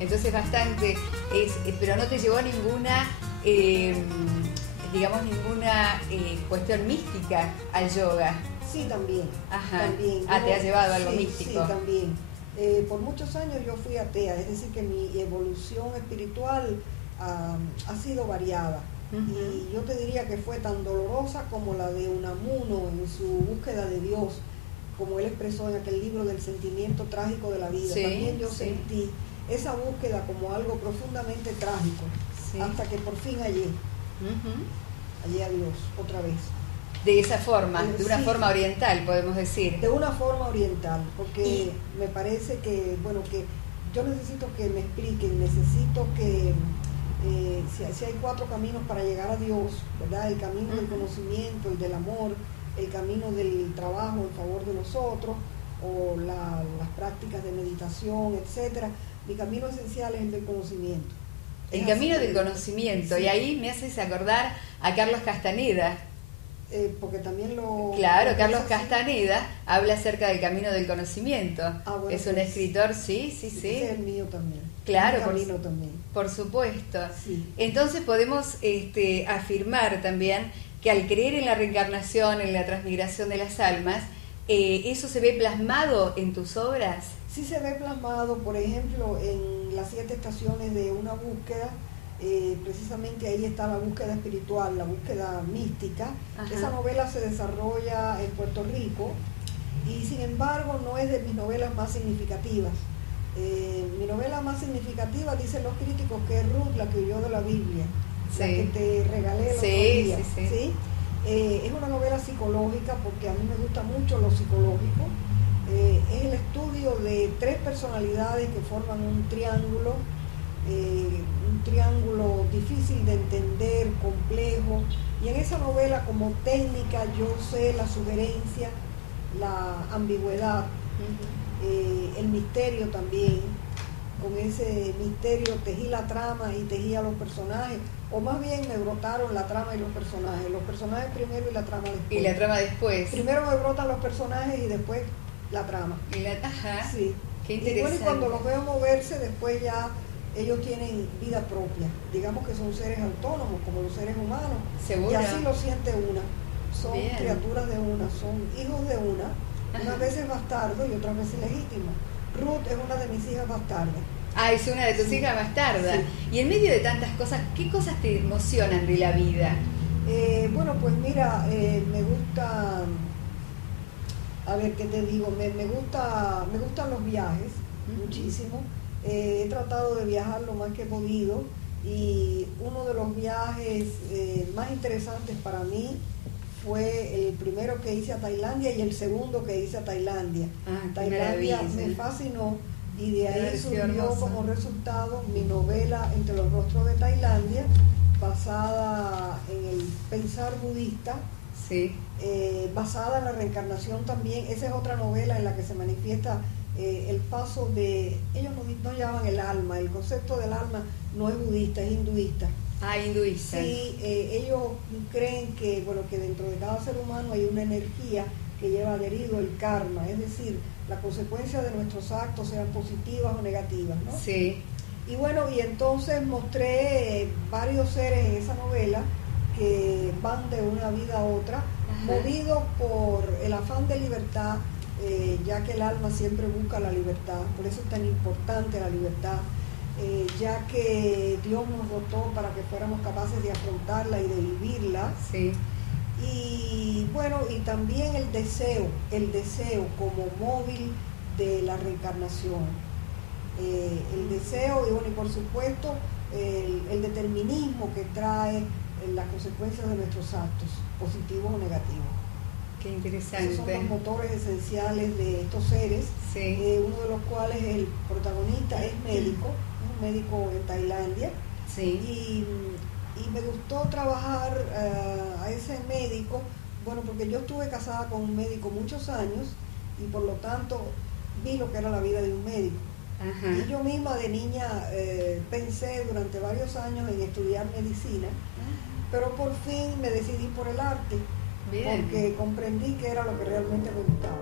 Entonces bastante, pero no te llevó a ninguna, digamos, ninguna cuestión mística al yoga. Sí, también. Ajá. También. Ah, ¿te ha llevado algo sí, místico? Sí, también. Por muchos años yo fui atea, es decir, que mi evolución espiritual ha sido variada. Y yo te diría que fue tan dolorosa como la de Unamuno en su búsqueda de Dios, como él expresó en aquel libro del sentimiento trágico de la vida. Sí, también yo sentí esa búsqueda como algo profundamente trágico, hasta que por fin hallé a Dios otra vez. De esa forma, de una forma oriental, podemos decir. De una forma oriental, porque me parece que, bueno, que yo necesito que me expliquen, necesito que si hay 4 caminos para llegar a Dios, ¿verdad? El camino del conocimiento, el del amor, el camino del trabajo en favor de los otros, o las prácticas de meditación, etcétera. Mi camino esencial es el del conocimiento. El camino del conocimiento, y ahí me haces acordar a Carlos Castaneda. Porque también lo... Claro, Carlos Castaneda habla acerca del camino del conocimiento. Bueno, es un escritor, sí. Ese es el mío también. Claro, el camino también. Por supuesto. Sí. Entonces podemos afirmar también que al creer en la reencarnación, en la transmigración de las almas, ¿eso se ve plasmado en tus obras? Sí se ve plasmado, por ejemplo, en las 7 estaciones de una búsqueda. Precisamente ahí está la búsqueda espiritual, la búsqueda mística. Ajá. Esa novela se desarrolla en Puerto Rico y sin embargo no es de mis novelas más significativas. Mi novela más significativa, dicen los críticos, que es Ruth, la que huyó de la Biblia, la que te regalé el otro día. ¿Sí? Es una novela psicológica porque a mí me gusta mucho lo psicológico. Es el estudio de 3 personalidades que forman un triángulo difícil de entender, complejo, y en esa novela como técnica yo sé la sugerencia, la ambigüedad, el misterio también. Con ese misterio tejí la trama y tejí a los personajes, o más bien me brotaron la trama y los personajes primero y la trama después. Y la trama después. Primero me brotan los personajes y después la trama. Ajá. Sí. Qué interesante. Y bueno, y cuando los veo moverse, después ya ellos tienen vida propia, digamos que son seres autónomos como los seres humanos. ¿Seguro? Y así lo siente una, son Bien. criaturas de una, son hijos de una, unas veces bastardos y otras veces legítimos. Ruth es una de mis hijas bastardas. Ah, es una de tus hijas bastardas. Y en medio de tantas cosas, ¿qué cosas te emocionan de la vida? Bueno, pues mira, me gusta, a ver qué te digo, me gustan los viajes, muchísimo. He tratado de viajar lo más que he podido y uno de los viajes más interesantes para mí fue el primero que hice a Tailandia y el segundo que hice a Tailandia. Tailandia me fascinó y de ahí surgió como resultado mi novela Entre los rostros de Tailandia, basada en el pensar budista, basada en la reencarnación también. Esa es otra novela en la que se manifiesta el paso de, ellos no llaman el alma, el concepto del alma no es budista, es hinduista. Ah, hinduista. Sí, ellos creen que, bueno, que dentro de cada ser humano hay una energía que lleva adherido el karma, es decir, la consecuencia de nuestros actos, sean positivas o negativas, ¿no? Sí. Y bueno, y entonces mostré varios seres en esa novela que van de una vida a otra, movidos por el afán de libertad, ya que el alma siempre busca la libertad, por eso es tan importante la libertad, ya que Dios nos dotó para que fuéramos capaces de afrontarla y de vivirla. Sí. Y bueno, y también el deseo como móvil de la reencarnación, el deseo y bueno, y por supuesto el determinismo que trae las consecuencias de nuestros actos, positivos o negativos. Qué interesante. Esos son los motores esenciales de estos seres, uno de los cuales el protagonista es médico, es un médico en Tailandia, y me gustó trabajar a ese médico, bueno, porque yo estuve casada con un médico muchos años y por lo tanto vi lo que era la vida de un médico. Y yo misma de niña pensé durante varios años en estudiar medicina, pero por fin me decidí por el arte. Bien. Porque comprendí que era lo que realmente me gustaba.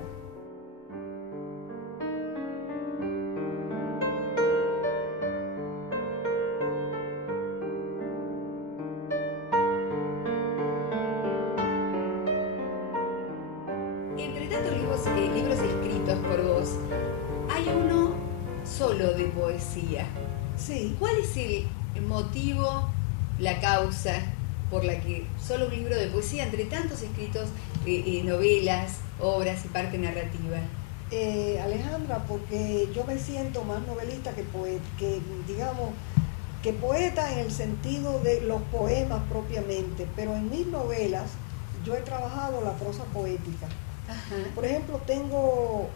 Entre tantos libros escritos por vos, hay uno solo de poesía. Sí. ¿Cuál es el motivo, la causa por la que solo un libro de poesía entre tantos escritos, novelas, obras y parte narrativa? Alejandra, porque yo me siento más novelista que poeta, digamos, que poeta en el sentido de los poemas propiamente, pero en mis novelas yo he trabajado la prosa poética. Ajá. Por ejemplo, tengo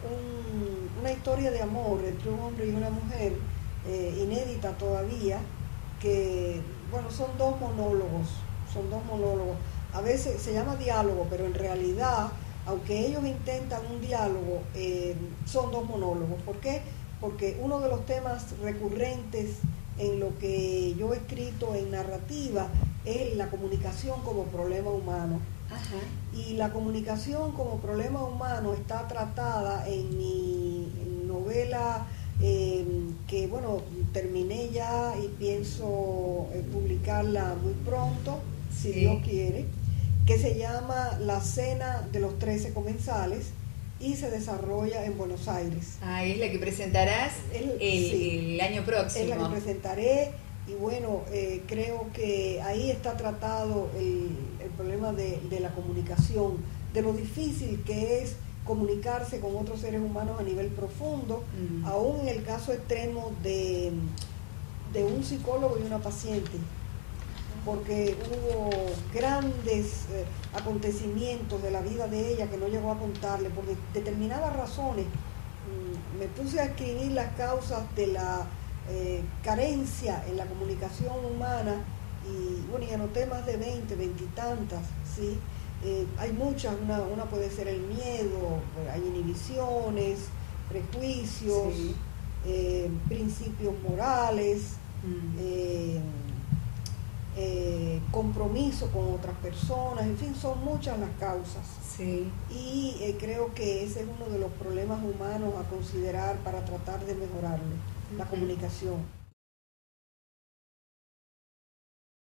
una historia de amor entre un hombre y una mujer, inédita todavía, que, bueno, son dos monólogos. A veces se llama diálogo, pero en realidad, aunque ellos intentan un diálogo, son dos monólogos. ¿Por qué? Porque uno de los temas recurrentes en lo que yo he escrito en narrativa es la comunicación como problema humano. Ajá. Y la comunicación como problema humano está tratada en mi novela, que bueno, terminé ya y pienso publicarla muy pronto, si Sí. Dios quiere, que se llama La Cena de los 13 Comensales y se desarrolla en Buenos Aires. Ah, es la que presentarás Sí, el año próximo. es la que presentaré. Y bueno, creo que ahí está tratado el problema de la comunicación, de lo difícil que es comunicarse con otros seres humanos a nivel profundo, aún en el caso extremo de un psicólogo y una paciente, porque hubo grandes acontecimientos de la vida de ella que no llegó a contarle por determinadas razones. Me puse a escribir las causas de la carencia en la comunicación humana y bueno, y anoté más de 20 y tantas, ¿sí? Hay muchas, una puede ser el miedo, hay inhibiciones, prejuicios, Sí. Principios morales, compromiso con otras personas, en fin, son muchas las causas. Sí. Y creo que ese es uno de los problemas humanos a considerar para tratar de mejorarlo, la comunicación.